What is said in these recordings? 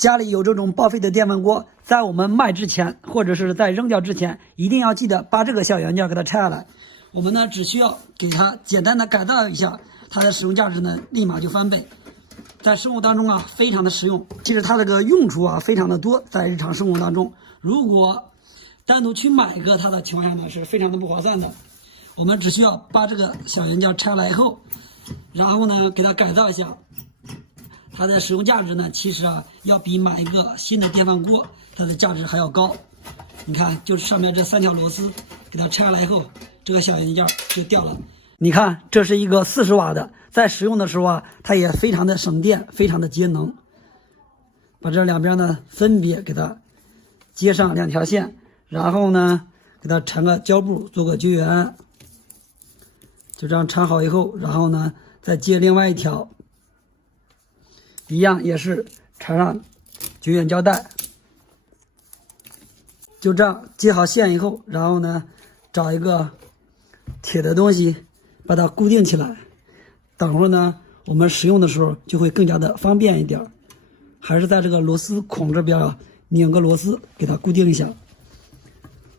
家里有这种报废的电饭锅，在我们卖之前，或者是在扔掉之前，一定要记得把这个小元件给它拆下来。我们呢只需要给它简单的改造一下，它的使用价值呢立马就翻倍。在生活当中啊，非常的实用。其实它这个用处啊非常的多，在日常生活当中，如果单独去买一个它的情况下呢，是非常的不划算的。我们只需要把这个小元件拆来以后，然后呢给它改造一下。它的使用价值呢，其实啊，要比买一个新的电饭锅，它的价值还要高。你看，就是上面这3条螺丝，给它拆下来以后，这个小元件就掉了。你看，这是一个40瓦的，在使用的时候啊，它也非常的省电，非常的节能。把这两边呢，分别给它接上2条线，然后呢，给它缠个胶布，做个绝缘。就这样缠好以后，然后呢，再接另外一条。一样也是缠上绝缘胶带，就这样接好线以后，然后呢，找一个铁的东西把它固定起来。等会儿呢，我们使用的时候就会更加的方便一点。还是在这个螺丝孔这边啊，拧个螺丝给它固定一下。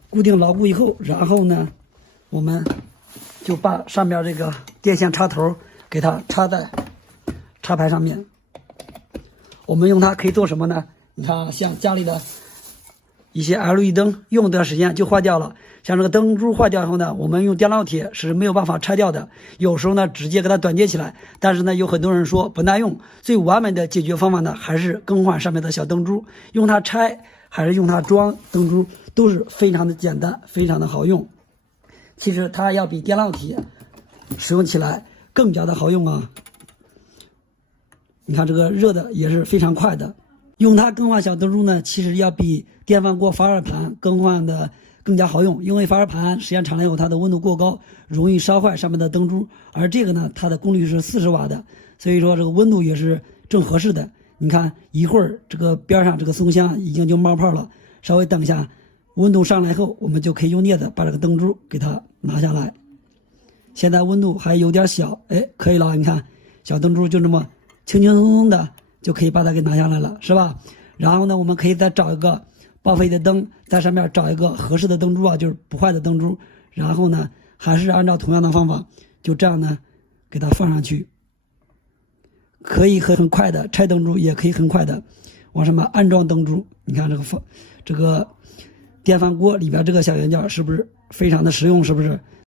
固定牢固以后，然后呢，我们就把上面这个电线插头给它插在插排上面。我们用它可以做什么呢？你看啊，像家里的一些 LED 灯用一段时间就坏掉了，像这个灯珠坏掉以后呢，我们用电烙铁是没有办法拆掉的，有时候呢直接给它短接起来，但是呢有很多人说不耐用，最完美的解决方法呢还是更换上面的小灯珠，用它拆还是用它装灯珠都是非常的简单，非常的好用。其实它要比电烙铁使用起来更加的好用啊。你看这个热的也是非常快的，用它更换小灯珠呢，其实要比电饭锅发热盘更换的更加好用，因为发热盘时间长了以后，它的温度过高，容易烧坏上面的灯珠，而这个呢，它的功率是40瓦的，所以说这个温度也是正合适的。你看一会儿这个边上这个松香已经就冒泡了，稍微等一下，温度上来后，我们就可以用镊子把这个灯珠给它拿下来。现在温度还有点小，哎，可以了，你看小灯珠就这么轻轻松松的就可以把它给拿下来了，是吧？然后呢，我们可以再找一个报废的灯，在上面找一个合适的灯珠啊，就是不坏的灯珠。然后呢，还是按照同样的方法，就这样呢，给它放上去。可以很快的拆灯珠，也可以很快的往上面安装灯珠。你看这个电饭锅里边这个小元件是不是非常的实用？是不是？